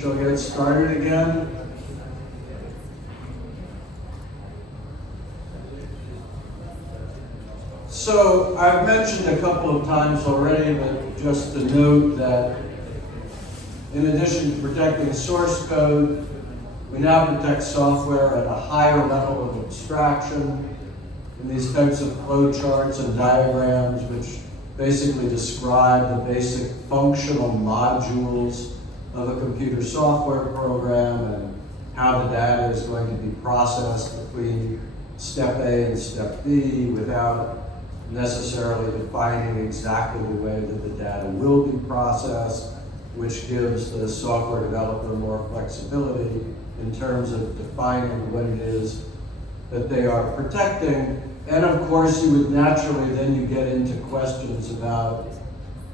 shall get started again. So I've mentioned a couple of times already, but just to note that in addition to protecting source code, we now protect software at a higher level of abstraction in these types of flowcharts and diagrams, which basically describe the basic functional modules of a computer software program and how the data is going to be processed between step A and step B without necessarily defining exactly the way that the data will be processed, which gives the software developer more flexibility in terms of defining what it is that they are protecting. And of course, you would naturally then you get into questions about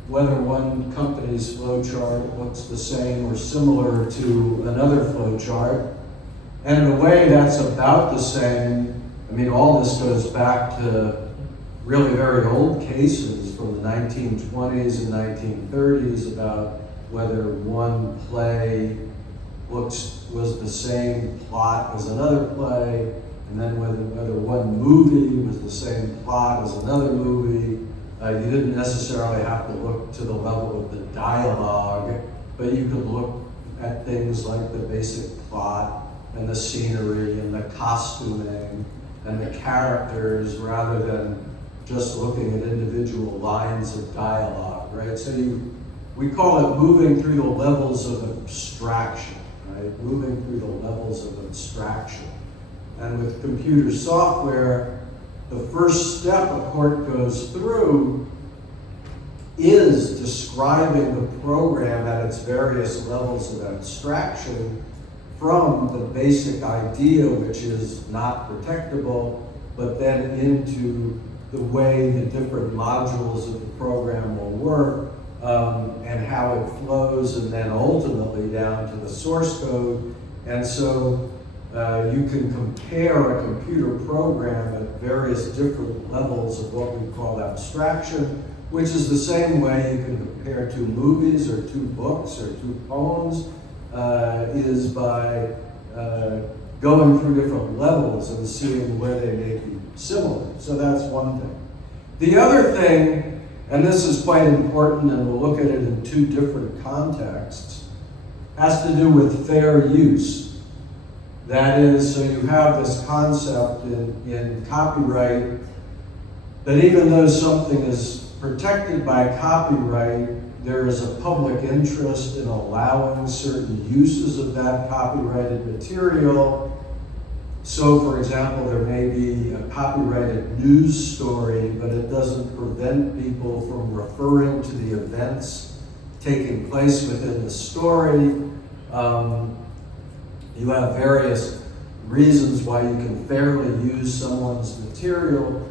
whether one company's flowchart looks the same or similar to another flowchart. And in a way, that's about the same. I mean, all this goes back to really very old cases from the 1920s and 1930s about whether one play was the same plot as another play, and then whether one movie was the same plot as another movie. You didn't necessarily have to look to the level of the dialogue, but you could look at things like the basic plot and the scenery and the costuming and the characters rather than just looking at individual lines of dialogue, right? So we call it moving through the levels of abstraction, right? Moving through the levels of abstraction. And with computer software, the first step a court goes through is describing the program at its various levels of abstraction from the basic idea, which is not protectable, but then into the way the different modules of the program will work and how it flows, and then ultimately down to the source code. And so you can compare a computer program at various different levels of what we call abstraction, which is the same way you can compare two movies or two books or two poems, is by going through different levels and seeing where they may be similar. So that's one thing. The other thing, and this is quite important, and we'll look at it in two different contexts, has to do with fair use. That is, so you have this concept in copyright that even though something is protected by copyright, there is a public interest in allowing certain uses of that copyrighted material. So, for example, there may be a copyrighted news story, but it doesn't prevent people from referring to the events taking place within the story. You have various reasons why you can fairly use someone's material.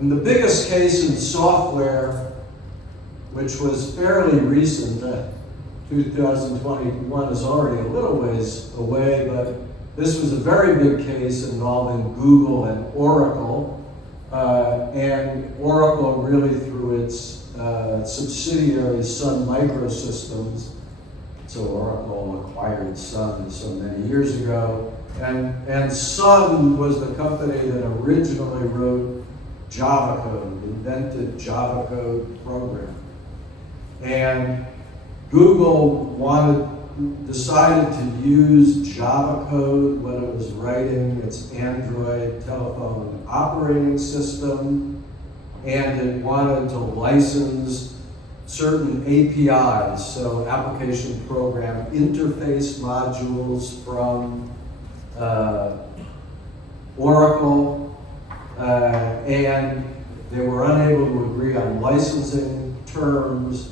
And the biggest case in software, which was fairly recent, 2021 is already a little ways away, but this was a very big case involving Google and Oracle. And Oracle really through its subsidiary Sun Microsystems. So Oracle acquired Sun so many years ago. And Sun was the company that originally wrote Java code, invented Java code programming. And Google decided to use Java code when it was writing its Android telephone operating system, and it wanted to license certain APIs, so application program interface modules from Oracle, and they were unable to agree on licensing terms.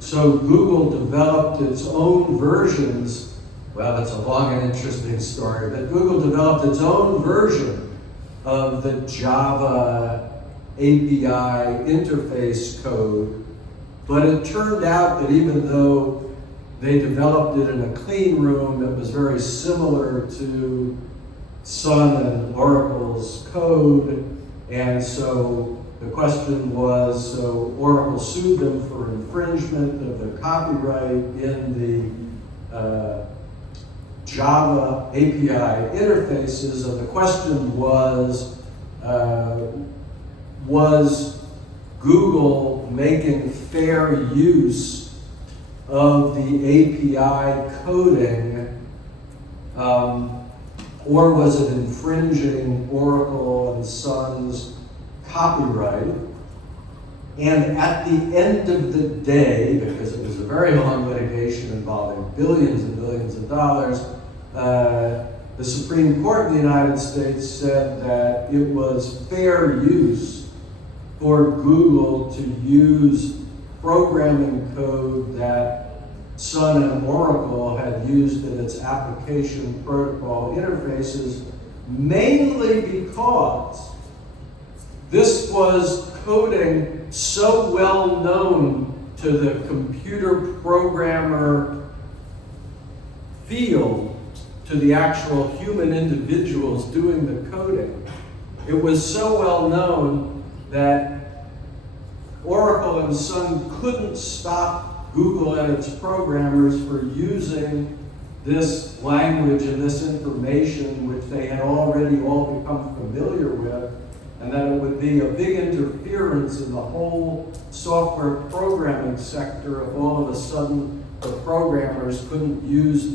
So Google developed its own versions. Well, it's a long and interesting story, but Google developed its own version of the Java API interface code. But it turned out that even though they developed it in a clean room, it was very similar to Sun and Oracle's code. And so the question was, so Oracle sued them for infringement of the copyright in Java API interfaces, and the question was Google making fair use of the API coding, or was it infringing Oracle and Sun's copyright? And at the end of the day, because it was a very long litigation involving billions and billions of dollars, the Supreme Court in the United States said that it was fair use for Google to use programming code that Sun and Oracle had used in its application protocol interfaces, mainly because this was coding so well known to the computer programmer field, to the actual human individuals doing the coding. It was so well known that Oracle and Sun couldn't stop Google and its programmers for using this language and this information which they had already all become familiar with, and that it would be a big interference in the whole software programming sector if all of a sudden the programmers couldn't use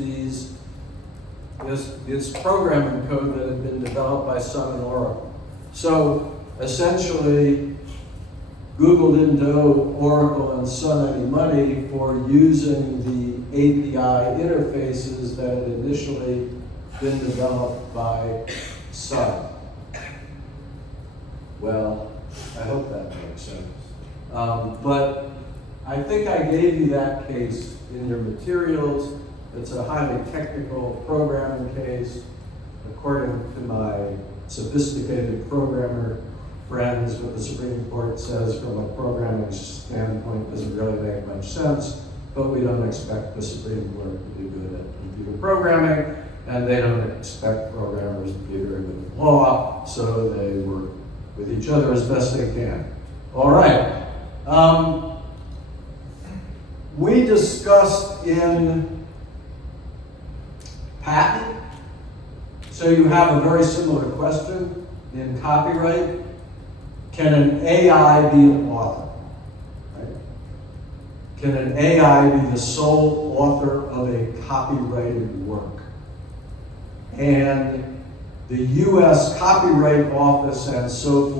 this programming code that had been developed by Sun and Oracle. So essentially, Google didn't owe Oracle and Sun any money for using the API interfaces that had initially been developed by Sun. Well, I hope that makes sense. But I think I gave you that case in your materials. It's a highly technical programming case. According to my sophisticated programmer friends, what the Supreme Court says from a programming standpoint doesn't really make much sense, but we don't expect the Supreme Court to be good at computer programming, and they don't expect programmers to be very good at law, so they work with each other as best they can. All right. We discussed in patent, so you have a very similar question in copyright. Can an AI be an author? Right? Can an AI be the sole author of a copyrighted work? And the U.S. Copyright Office and so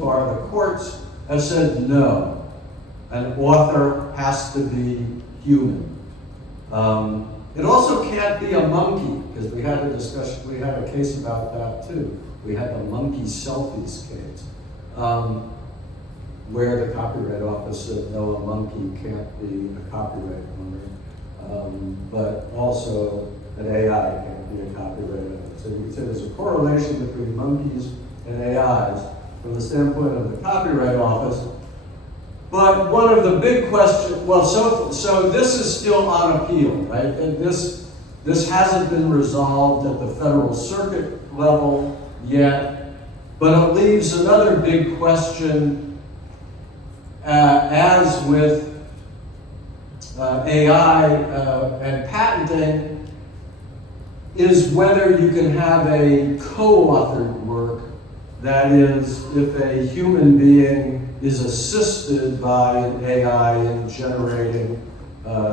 far the courts have said no. An author has to be human. It also can't be a monkey, because we had a case about that too. We had the monkey selfies case, where the Copyright Office said no, a monkey can't be a copyright owner, but also an AI can't be a copyright owner. So you can say there's a correlation between monkeys and AIs from the standpoint of the Copyright Office. But one of the big questions, well, so this is still on appeal, right? And this hasn't been resolved at the Federal Circuit level yet, but it leaves another big question, as with AI and patenting, is whether you can have a co-authored work. That is, if a human being is assisted by an AI in generating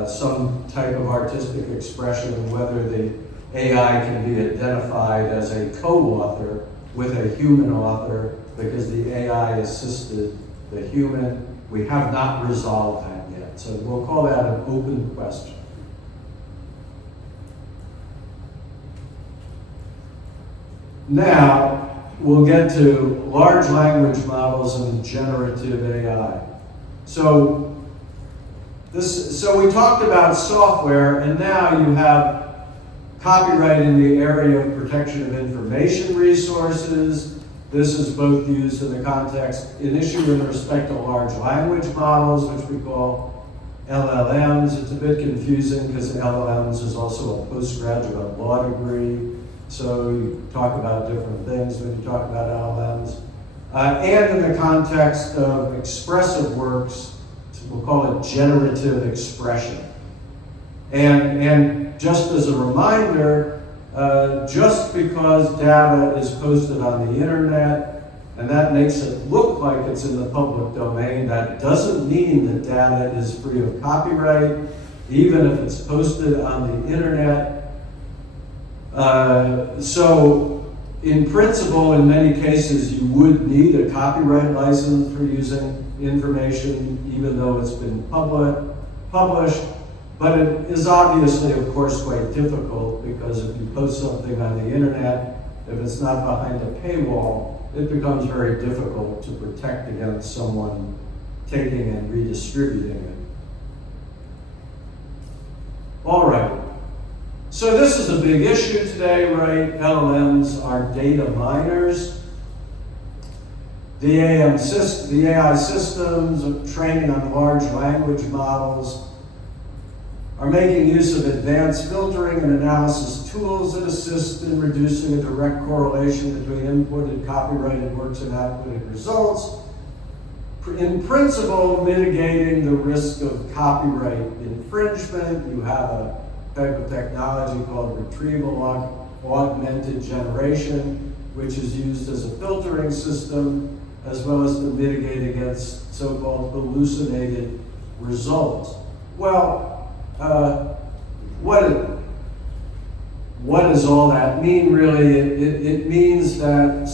some type of artistic expression, whether the AI can be identified as a co-author with a human author because the AI assisted the human. We have not resolved that yet, so we'll call that an open question. Now, we'll get to large language models and generative AI. So we talked about software, and now you have copyright in the area of protection of information resources. This is both used in the context, an issue in respect to large language models, which we call LLMs. It's a bit confusing because LLMs is also a postgraduate law degree. So you talk about different things when you talk about LLMs. And in the context of expressive works, we'll call it generative expression. And just as a reminder, just because data is posted on the internet, and that makes it look like it's in the public domain, that doesn't mean that data is free of copyright, even if it's posted on the internet. So in principle, in many cases, you would need a copyright license for using information, even though it's been published. But it is obviously, of course, quite difficult, because if you post something on the internet, if it's not behind a paywall, it becomes very difficult to protect against someone taking and redistributing it. All right. So this is a big issue today, right? LLMs are data miners. The AI systems training on large language models are making use of advanced filtering and analysis tools that assist in reducing a direct correlation between inputted copyrighted works and outputted results, in principle mitigating the risk of copyright infringement. You have a type of technology called retrieval augmented generation, which is used as a filtering system, as well as to mitigate against so-called hallucinated results. Well, what does all that mean, really? It means that,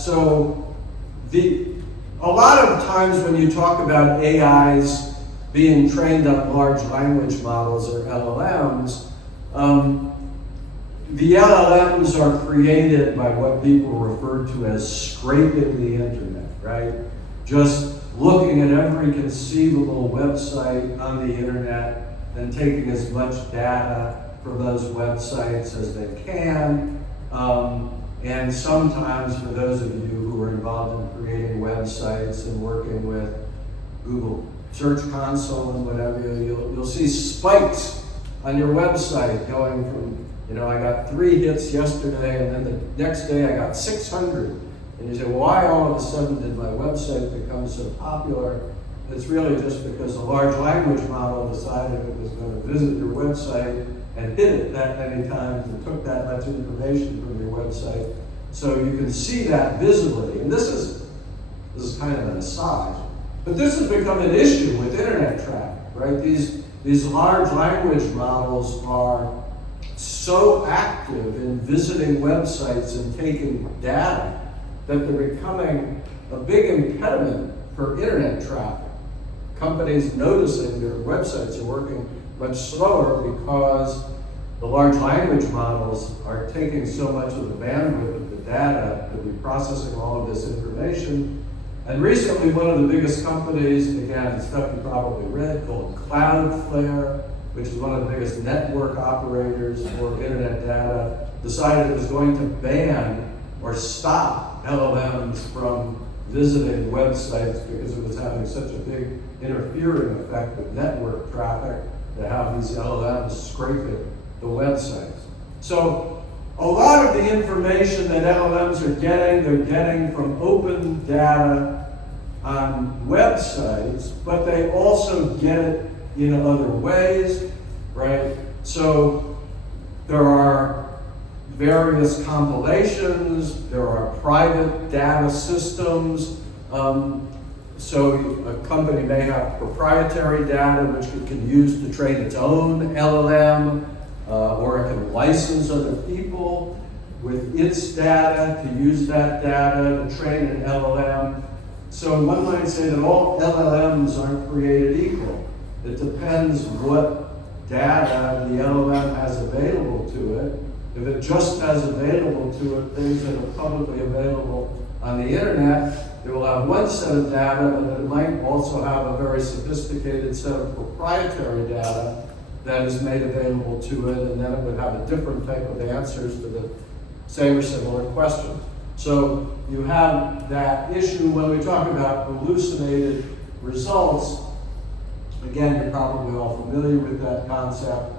a lot of times when you talk about AIs being trained on large language models, or LLMs, the LLMs are created by what people refer to as scraping the internet, right? Just looking at every conceivable website on the internet and taking as much data from those websites as they can. And sometimes, for those of you who are involved in creating websites and working with Google Search Console and whatever, you'll see spikes on your website going from, I got 3 hits yesterday, and then the next day I got 600. And you say, well, why all of a sudden did my website become so popular? It's really just because a large language model decided it was going to visit your website and hit it that many times and took that much information from your website. So you can see that visibly. And this is kind of an aside, but this has become an issue with internet traffic, right? These large language models are so active in visiting websites and taking data that they're becoming a big impediment for internet traffic. Companies noticing their websites are working much slower because the large language models are taking so much of the bandwidth of the data to be processing all of this information. And recently, one of the biggest companies, again, stuff you probably read, called Cloudflare, which is one of the biggest network operators for internet data, decided it was going to ban or stop LLMs from visiting websites because it was having such a big interfering effect with network traffic to have these LLMs scraping the websites. So a lot of the information that LLMs are getting, they're getting from open data on websites, but they also get it in other ways, right? So there are various compilations, there are private data systems. So a company may have proprietary data which it can use to train its own LLM, or it can license other people with its data to use that data to train an LLM. So one might say that all LLMs aren't created equal. It depends what data the LLM has available to it. If it just has available to it things that are publicly available on the internet, it will have one set of data, but it might also have a very sophisticated set of proprietary data that is made available to it, and then it would have a different type of answers to the same or similar questions. So you have that issue when we talk about hallucinated results. Again, you're probably all familiar with that concept.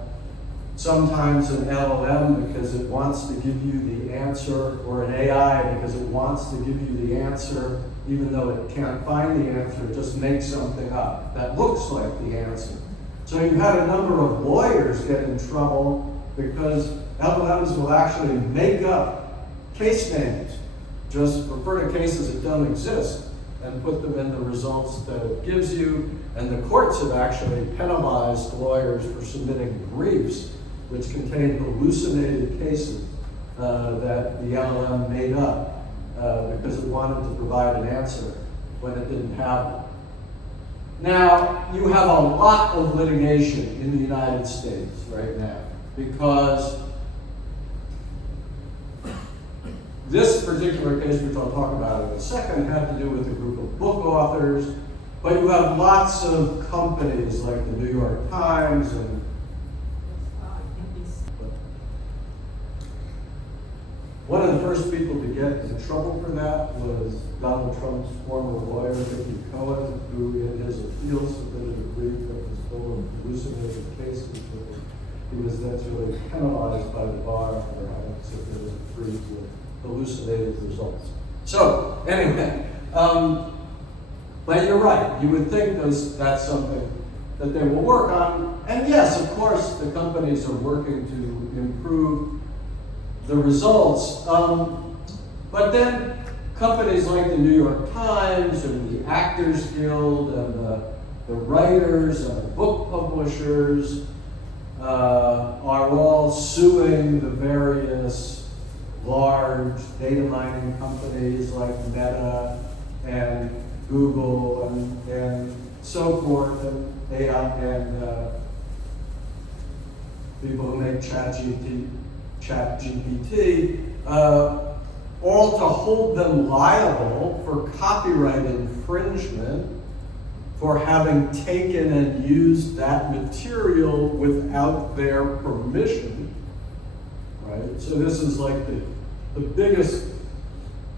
Sometimes an LLM, because it wants to give you the answer, or an AI, because it wants to give you the answer, even though it can't find the answer, it just makes something up that looks like the answer. So you had a number of lawyers get in trouble because LLMs will actually make up case names, just refer to cases that don't exist, and put them in the results that it gives you. And the courts have actually penalized lawyers for submitting briefs which contain hallucinated cases that the LLM made up because it wanted to provide an answer when it didn't have one. Now, you have a lot of litigation in the United States right now because this particular case, which I'll talk about in a second, had to do with a group of book authors, but you have lots of companies like the New York Times and one of the first people to get in trouble for that was Donald Trump's former lawyer, Mickey Cohen, who in his appeals submitted a brief that was full of hallucinated cases. He was then really penalized by the bar for having submitted a brief with hallucinated results. So, anyway, but you're right. You would think that's something that they will work on. And yes, of course, the companies are working to improve the results. But then companies like the New York Times and the Actors Guild and the writers and the book publishers are all suing the various large data mining companies like Meta and Google and so forth, and AI and people who make ChatGPT, all to hold them liable for copyright infringement for having taken and used that material without their permission, right? So this is like the biggest,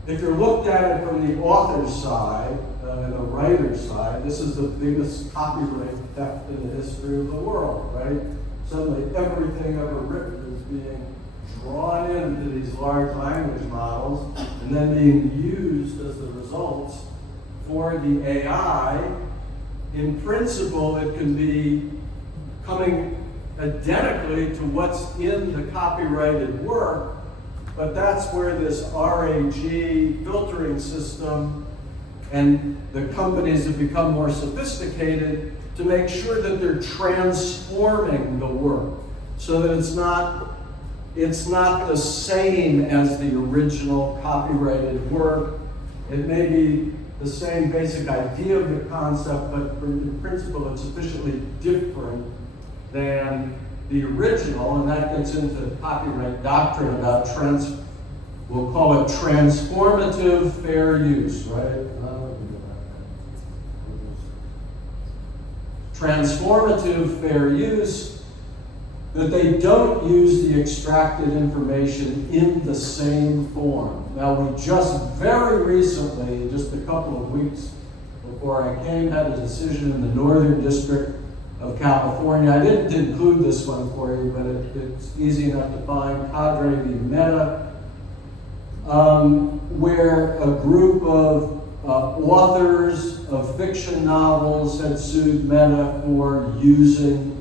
if you're looked at it from the author's side and the writer's side, this is the biggest copyright theft in the history of the world, right? Suddenly everything ever written is being drawn into these large language models and then being used as the results for the AI. In principle, it can be coming identically to what's in the copyrighted work, but that's where this RAG filtering system and the companies have become more sophisticated to make sure that they're transforming the work so that it's not the same as the original copyrighted work. It may be the same basic idea of the concept, but in principle it's sufficiently different than the original, and that gets into copyright doctrine about we'll call it transformative fair use, right? Transformative fair use, that they don't use the extracted information in the same form. Now, we just very recently, just a couple of weeks before I came, had a decision in the Northern District of California. I didn't include this one for you, but it's easy enough to find. Cadre v. Meta, where a group of authors of fiction novels had sued Meta for using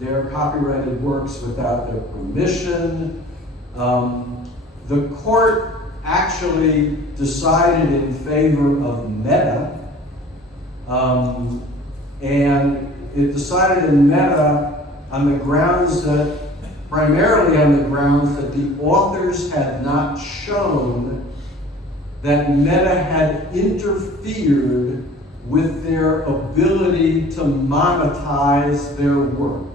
their copyrighted works without their permission. The court actually decided in favor of Meta, and it decided in Meta on the grounds that, primarily on the grounds that the authors had not shown that Meta had interfered with their ability to monetize their work.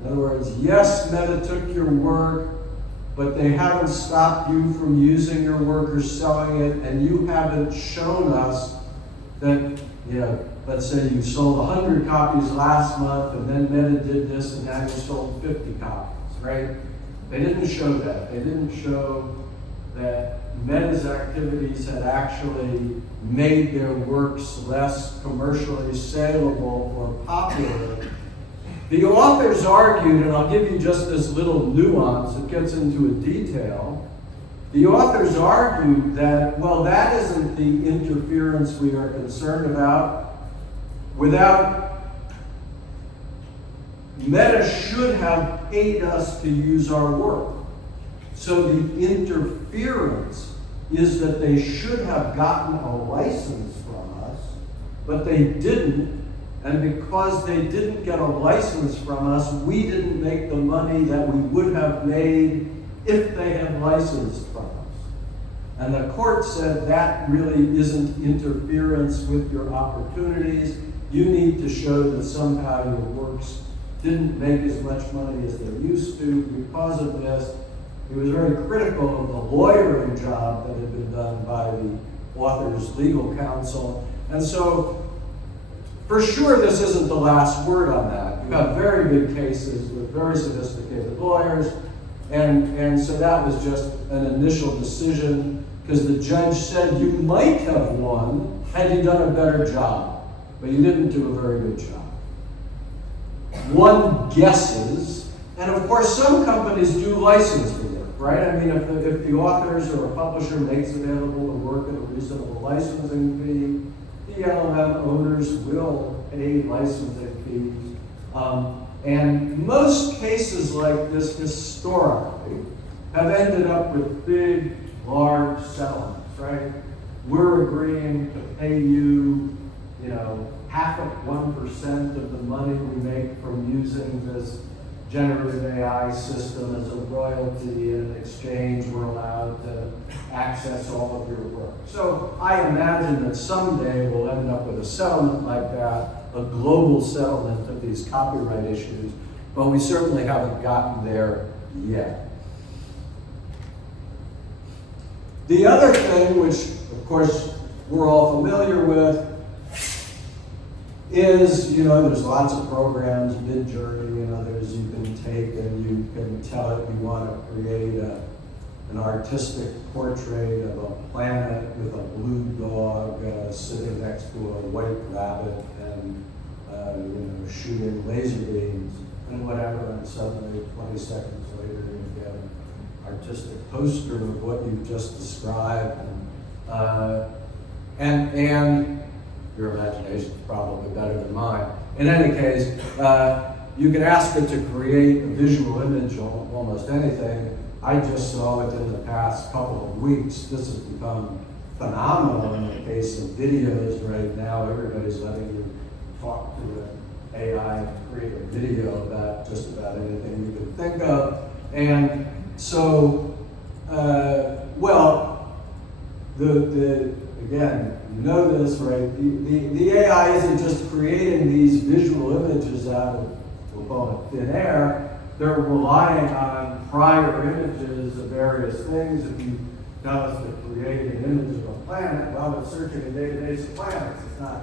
In other words, yes, Meta took your work, but they haven't stopped you from using your work or selling it, and you haven't shown us that, let's say you sold 100 copies last month, and then Meta did this, and now you sold 50 copies, right? They didn't show that. They didn't show that Meta's activities had actually made their works less commercially saleable or popular. The authors argued, and I'll give you just this little nuance, it gets into a detail. The authors argued that, well, that isn't the interference we are concerned about. Without Meta should have paid us to use our work. So the interference is that they should have gotten a license from us, but they didn't. And because they didn't get a license from us, we didn't make the money that we would have made if they had licensed from us. And the court said that really isn't interference with your opportunities. You need to show that somehow your works didn't make as much money as they used to because of this. He was very critical of the lawyering job that had been done by the author's legal counsel. And so, for sure, this isn't the last word on that. You have very good cases with very sophisticated lawyers, and so that was just an initial decision, because the judge said you might have won had you done a better job, but you didn't do a very good job. One guesses, and of course some companies do license the work, right? I mean, if the authors or a publisher makes available the work at a reasonable licensing fee, the LLM owners will pay licensing fees. And most cases like this historically have ended up with big, large settlements, right? We're agreeing to pay you, half of 1% of the money we make from using this generative AI system as a royalty, and in exchange we're allowed to access all of your work. So I imagine that someday we'll end up with a settlement like that, a global settlement of these copyright issues, but we certainly haven't gotten there yet. The other thing, which of course we're all familiar with, is, there's lots of programs, Midjourney and others you can take, and you can tell it you want to create an artistic portrait of a planet with a blue dog sitting next to a white rabbit and shooting laser beams and whatever, and suddenly 20 seconds later you get an artistic poster of what you've just described, and your imagination is probably better than mine. In any case, you can ask it to create a visual image of almost anything. I just saw within the past couple of weeks, this has become phenomenal in the case of videos right now. Everybody's letting you talk to an AI to create a video about just about anything you can think of. And so, again, you know this, right? The AI isn't just creating these visual images out of, we'll call it thin air. They're relying on prior images of various things. If you tell us to create an image of a planet, well, it's searching a database of planets. It's not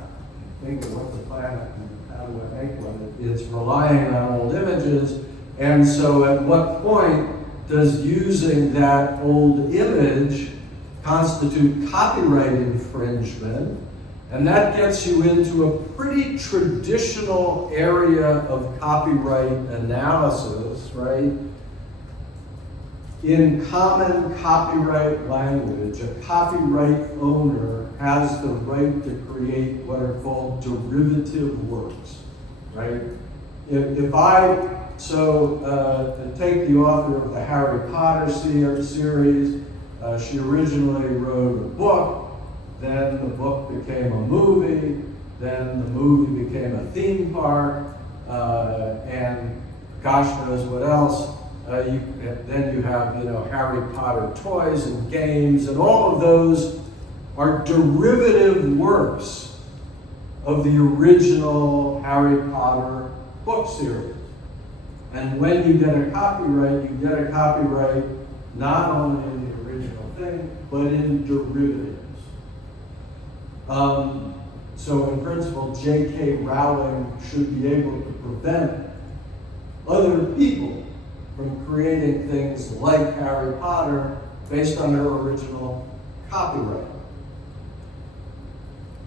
thinking what's a planet and how do I make one. It's relying on old images. And so at what point does using that old image constitute copyright infringement? And that gets you into a pretty traditional area of copyright analysis, right? In common copyright language, a copyright owner has the right to create what are called derivative works, right? To take the author of the Harry Potter series, she originally wrote a book, then the book became a movie, then the movie became a theme park, and gosh knows what else. Then you have, Harry Potter toys and games, and all of those are derivative works of the original Harry Potter book series. And when you get a copyright, you get a copyright not only in the original thing, but in derivatives. So in principle, J.K. Rowling should be able to prevent other people from creating things like Harry Potter based on her original copyright.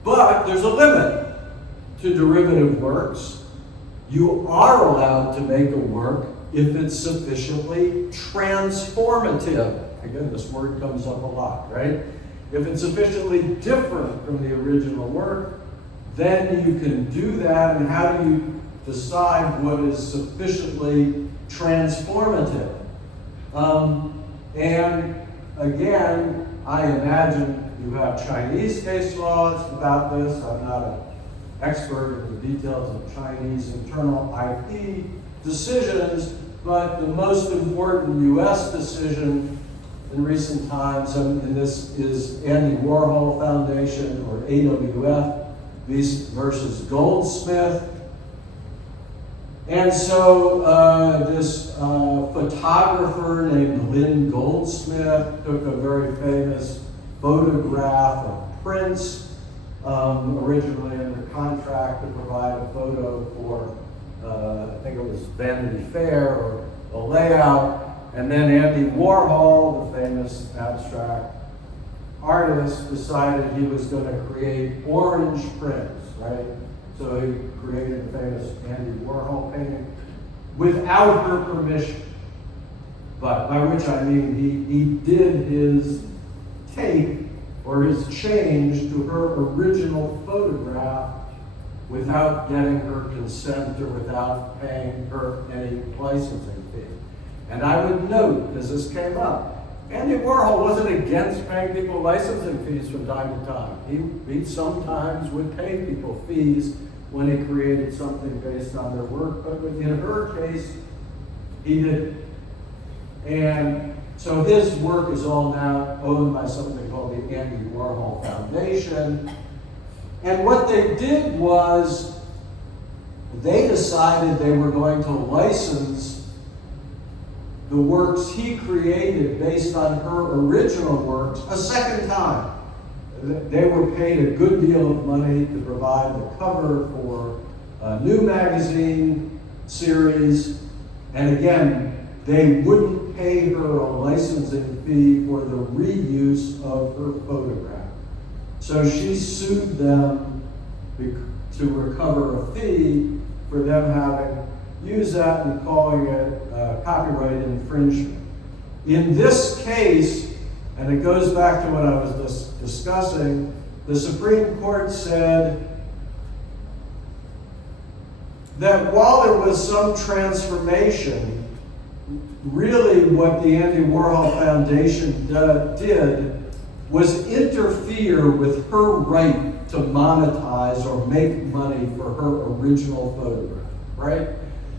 But there's a limit to derivative works. You are allowed to make a work if it's sufficiently transformative. Again, this word comes up a lot, right? If it's sufficiently different from the original work, then you can do that. And how do you decide what is sufficiently transformative. And again, I imagine you have Chinese case laws about this. I'm not an expert in the details of Chinese internal IP decisions, but the most important US decision in recent times, and this is Andy Warhol Foundation, or AWF, versus Goldsmith. And so this photographer named Lynn Goldsmith took a very famous photograph of Prince, originally under contract to provide a photo for, I think it was Vanity Fair or a layout. And then Andy Warhol, the famous abstract artist, decided he was going to create orange Prince, right? So he created the famous Andy Warhol painting without her permission. But by which I mean he did his take or his change to her original photograph without getting her consent or without paying her any licensing fee. And I would note, as this came up, Andy Warhol wasn't against paying people licensing fees from time to time. He sometimes would pay people fees when he created something based on their work, but in her case, he didn't. And so his work is all now owned by something called the Andy Warhol Foundation. And what they did was they decided they were going to license the works he created based on her original works a second time. They were paid a good deal of money to provide the cover for a new magazine series. And again, they wouldn't pay her a licensing fee for the reuse of her photograph. So she sued them to recover a fee for them having used that and calling it copyright infringement. In this case, and it goes back to what I was discussing, the Supreme Court said that while there was some transformation, really what the Andy Warhol Foundation did was interfere with her right to monetize or make money for her original photograph, right?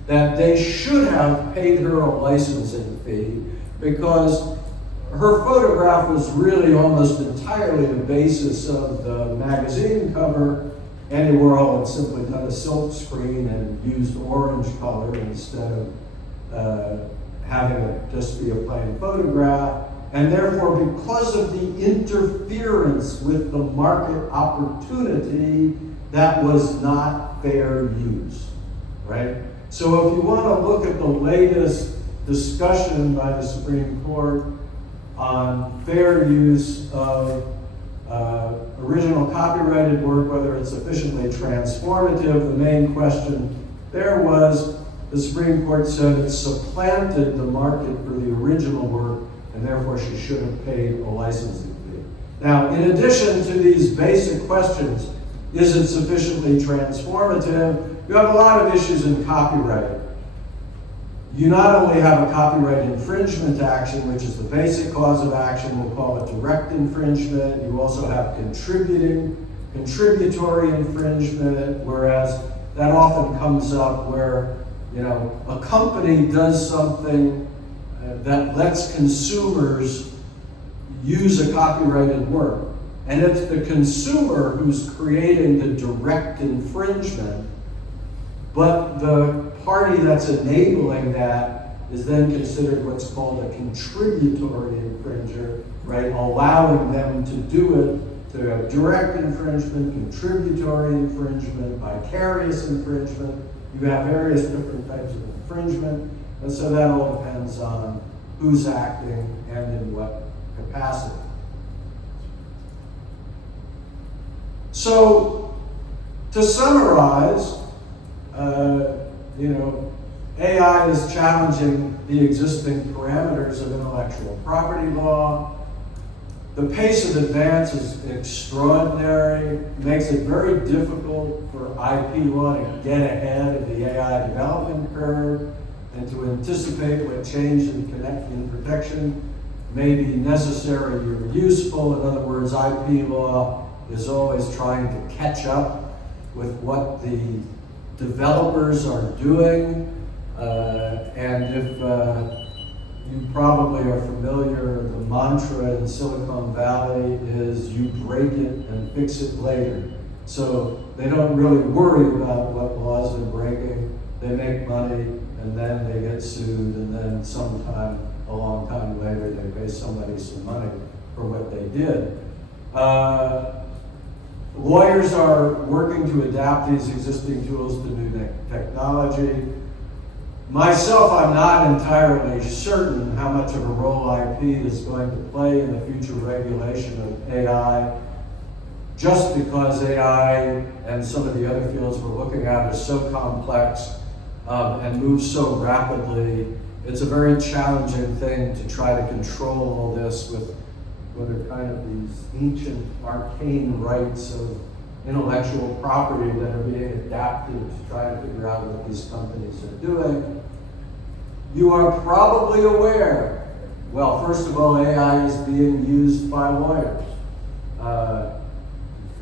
That they should have paid her a licensing fee because her photograph was really almost entirely the basis of the magazine cover. Andy Warhol had simply done a silk screen and used orange color instead of having it just be a plain photograph. And therefore, because of the interference with the market opportunity, that was not fair use, right? So if you want to look at the latest discussion by the Supreme Court on fair use of original copyrighted work, whether it's sufficiently transformative, the main question there was the Supreme Court said it supplanted the market for the original work, and therefore she should have paid a licensing fee. Now, in addition to these basic questions, is it sufficiently transformative? You have a lot of issues in copyright. You not only have a copyright infringement action, which is the basic cause of action, we'll call it direct infringement. You also have contributory infringement, whereas that often comes up where, you know, a company does something that lets consumers use a copyrighted work. And it's the consumer who's creating the direct infringement, but the party that's enabling that is then considered what's called a contributory infringer, right? Allowing them to do it, to have direct infringement, contributory infringement, vicarious infringement. You have various different types of infringement, and so that all depends on who's acting and in what capacity. So, to summarize, AI is challenging the existing parameters of intellectual property law. The pace of advance is extraordinary, makes it very difficult for IP law to get ahead of the AI development curve and to anticipate what change in protection may be necessary or useful. In other words, IP law is always trying to catch up with what the developers are doing. And if you probably are familiar, the mantra in Silicon Valley is you break it and fix it later. So they don't really worry about what laws they're breaking. They make money and then they get sued, and then sometime, a long time later, they pay somebody some money for what they did. Lawyers are working to adapt these existing tools to new technology. Myself, I'm not entirely certain how much of a role IP is going to play in the future regulation of AI, just because AI and some of the other fields we're looking at are so complex and move so rapidly. It's a very challenging thing to try to control all this with what are kind of these ancient, arcane rights of intellectual property that are being adapted to try to figure out what these companies are doing. You are probably aware, well, first of all, AI is being used by lawyers.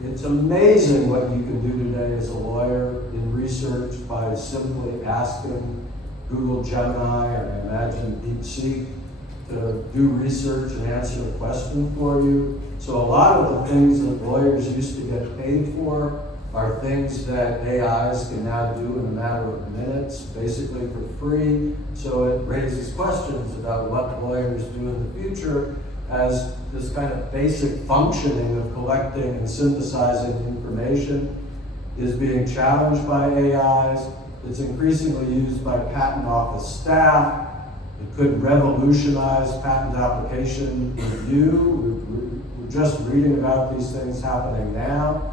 It's amazing what you can do today as a lawyer in research by simply asking Google Gemini, or I imagine DeepSeek, to do research and answer a question for you. So a lot of the things that lawyers used to get paid for are things that AIs can now do in a matter of minutes, basically for free. So it raises questions about what lawyers do in the future as this kind of basic functioning of collecting and synthesizing information is being challenged by AIs. It's increasingly used by patent office staff. It could revolutionize patent application review. We're just reading about these things happening now.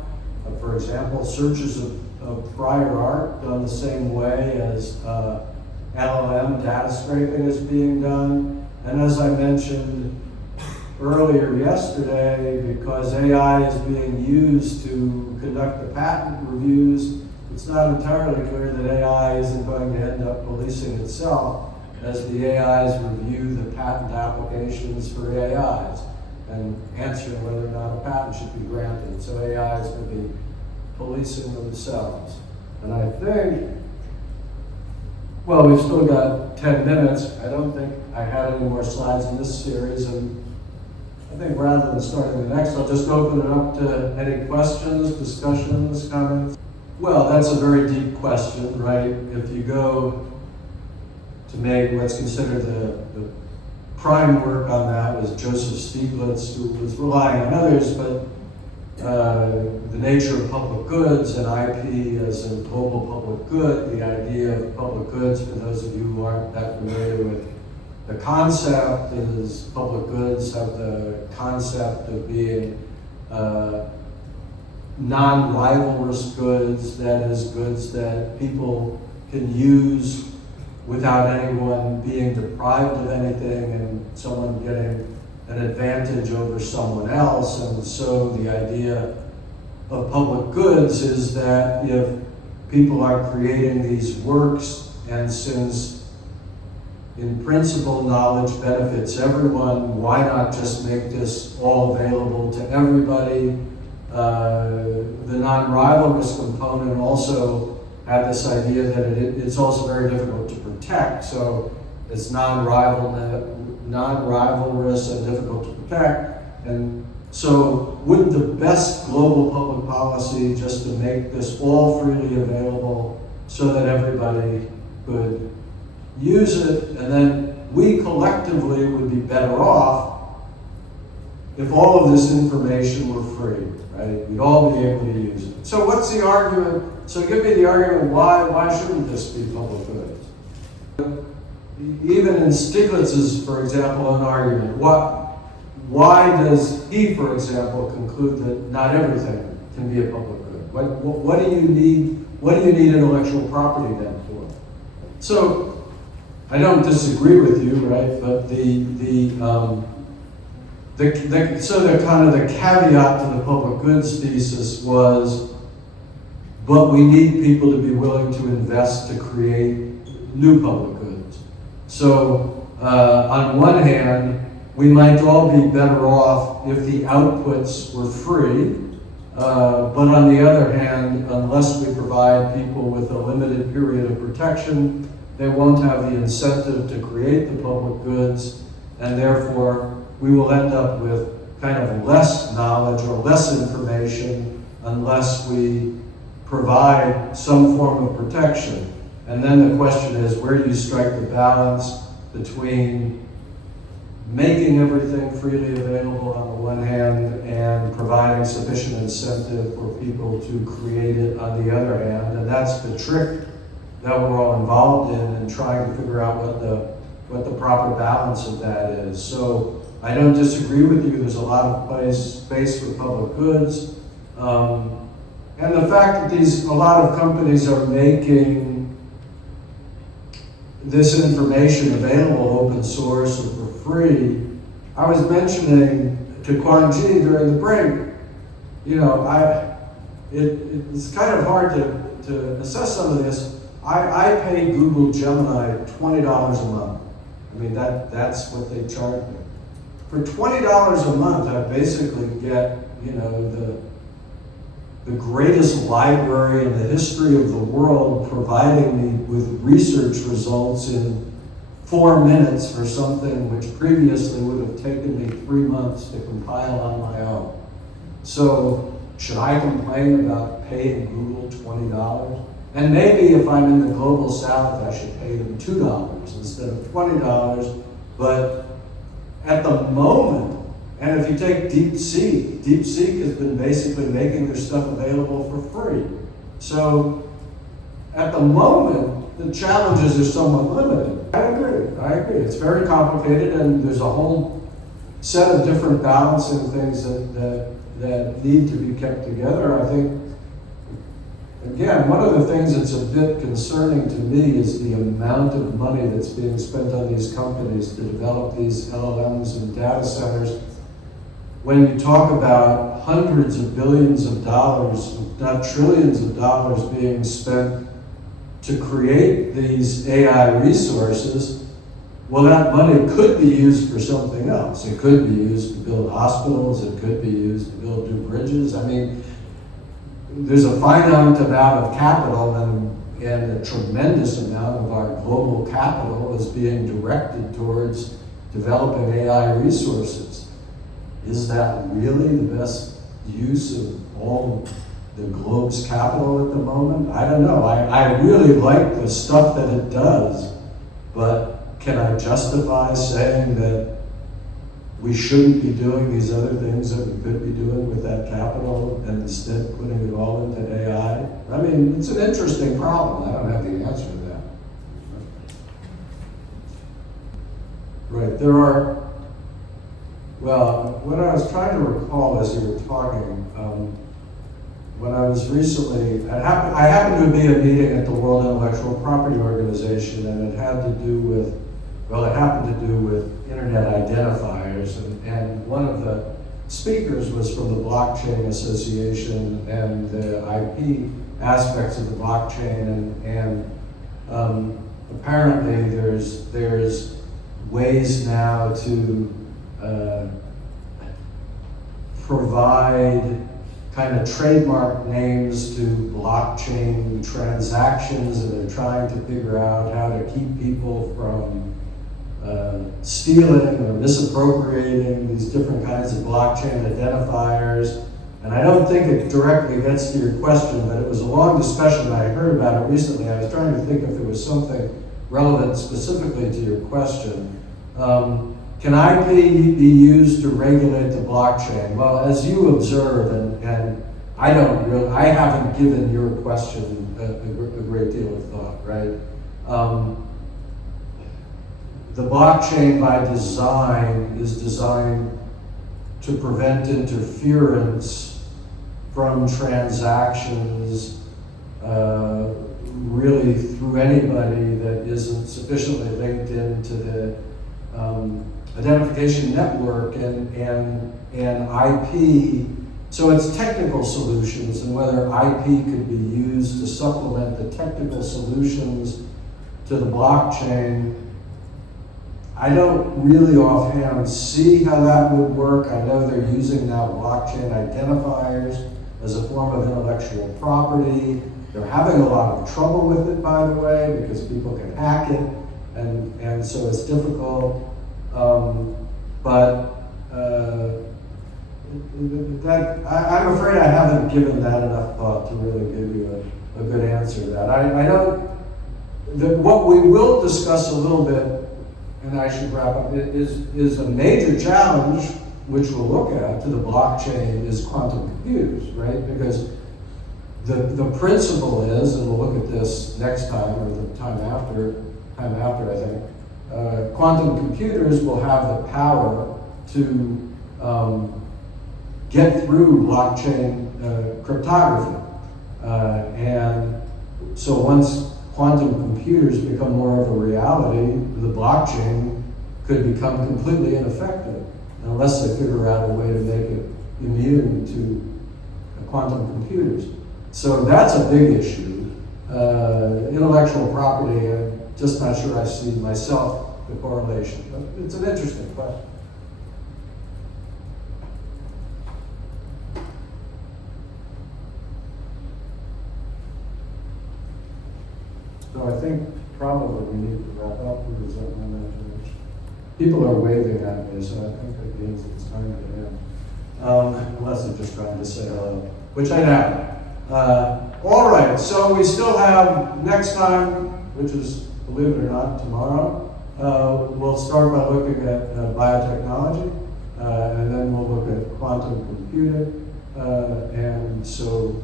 For example, searches of prior art done the same way as LLM data scraping is being done. And as I mentioned earlier yesterday, because AI is being used to conduct the patent reviews, it's not entirely clear that AI isn't going to end up policing itself as the AIs review the patent applications for AIs and answering whether or not a patent should be granted. So AIs will be policing themselves. And I think, well, we've still got 10 minutes. I don't think I had any more slides in this series, and I think rather than starting the next, I'll just open it up to any questions, discussions, comments. Well, that's a very deep question, right? If you go to make what's considered the prime work on that was Joseph Stiglitz, who was relying on others, but the nature of public goods and IP as a global public good, the idea of public goods, for those of you who aren't that familiar with the concept, is public goods have the concept of being non-rivalrous goods, that is, goods that people can use without anyone being deprived of anything and someone getting an advantage over someone else. And so the idea of public goods is that if people are creating these works, and since in principle knowledge benefits everyone, why not just make this all available to everybody? The non-rivalrous component also had this idea that it's also very difficult to protect. So it's non-rivalrous and difficult to protect. And so wouldn't the best global public policy just to make this all freely available so that everybody could use it, and then we collectively would be better off if all of this information were free, right? We'd all be able to use it. So what's the argument? So give me the argument why shouldn't this be public goods? Even in Stiglitz's, for example, an argument. Why does he, for example, conclude that not everything can be a public good? What do you need? What do you need intellectual property then for? So I don't disagree with you, right? But the the kind of the caveat to the public goods thesis was, but we need people to be willing to invest to create new public goods. So on one hand, we might all be better off if the outputs were free, but on the other hand, unless we provide people with a limited period of protection, they won't have the incentive to create the public goods, and therefore we will end up with kind of less knowledge or less information unless we provide some form of protection. And then the question is, where do you strike the balance between making everything freely available on the one hand and providing sufficient incentive for people to create it on the other hand? And that's the trick that we're all involved in trying to figure out what the proper balance of that is. So I don't disagree with you. There's a lot of space for public goods. And the fact that a lot of companies are making this information available open source or for free. I was mentioning to Guangxi during the break, you know, it's kind of hard to assess some of this. I pay Google Gemini $20 a month. I mean, that's what they charge me. For $20 a month, I basically get, you know, the greatest library in the history of the world providing me with research results in 4 minutes for something which previously would have taken me 3 months to compile on my own. So should I complain about paying Google $20? And maybe if I'm in the global south, I should pay them $2 instead of $20, but at the moment, and if you take DeepSeek has been basically making their stuff available for free. So at the moment, the challenges are somewhat limited. I agree. It's very complicated, and there's a whole set of different balancing things that need to be kept together. I think, again, one of the things that's a bit concerning to me is the amount of money that's being spent on these companies to develop these LLMs and data centers. When you talk about hundreds of billions of dollars, if not trillions of dollars being spent to create these AI resources, well, that money could be used for something else. It could be used to build hospitals, it could be used to build new bridges. I mean, there's a finite amount of capital, and a tremendous amount of our global capital is being directed towards developing AI resources. Is that really the best use of all the globe's capital at the moment? I don't know. I really like the stuff that it does, but can I justify saying that we shouldn't be doing these other things that we could be doing with that capital and instead putting it all into AI? I mean, it's an interesting problem. I don't have the answer to that. Right, there are, well, what I was trying to recall as you were talking, when I was recently, I happened to be at a meeting at the World Intellectual Property Organization, and it had to do with, well, it happened to do with internet identifiers, and one of the speakers was from the Blockchain Association and the IP aspects of the blockchain, and apparently there's ways now to provide kind of trademark names to blockchain transactions, and they're trying to figure out how to keep people from stealing or misappropriating these different kinds of blockchain identifiers. And I don't think it directly gets to your question, but it was a long discussion. I heard about it recently. I was trying to think if there was something relevant specifically to your question. Can IP be used to regulate the blockchain? Well, as you observe, and I haven't given your question a great deal of thought, right? The blockchain by design is designed to prevent interference from transactions really through anybody that isn't sufficiently linked into the identification network and IP. So it's technical solutions and whether IP could be used to supplement the technical solutions to the blockchain. I don't really offhand see how that would work. I know they're using now blockchain identifiers as a form of intellectual property. They're having a lot of trouble with it, by the way, because people can hack it, and so it's difficult. I'm afraid I haven't given that enough thought to really give you a good answer to that. I don't. What we will discuss a little bit, and I should wrap up, is a major challenge, which we'll look at, to the blockchain is quantum computers, right? Because the principle is, and we'll look at this next time or the time after I think, quantum computers will have the power to get through blockchain cryptography. And so once quantum computers become more of a reality, the blockchain could become completely ineffective unless they figure out a way to make it immune to quantum computers. So that's a big issue. Intellectual property, I'm just not sure I see myself the correlation, but it's an interesting question. So I think probably we need to wrap up because my imagination. People are waving at me, so I think that means it's time to end. Unless they're just trying to say hello, which I am. All right, so we still have next time, which is, believe it or not, tomorrow. We'll start by looking at biotechnology, and then we'll look at quantum computing. And so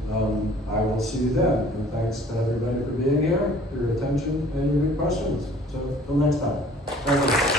I will see you then. And thanks to everybody for being here, for your attention, and your good questions. So till next time. Thank you.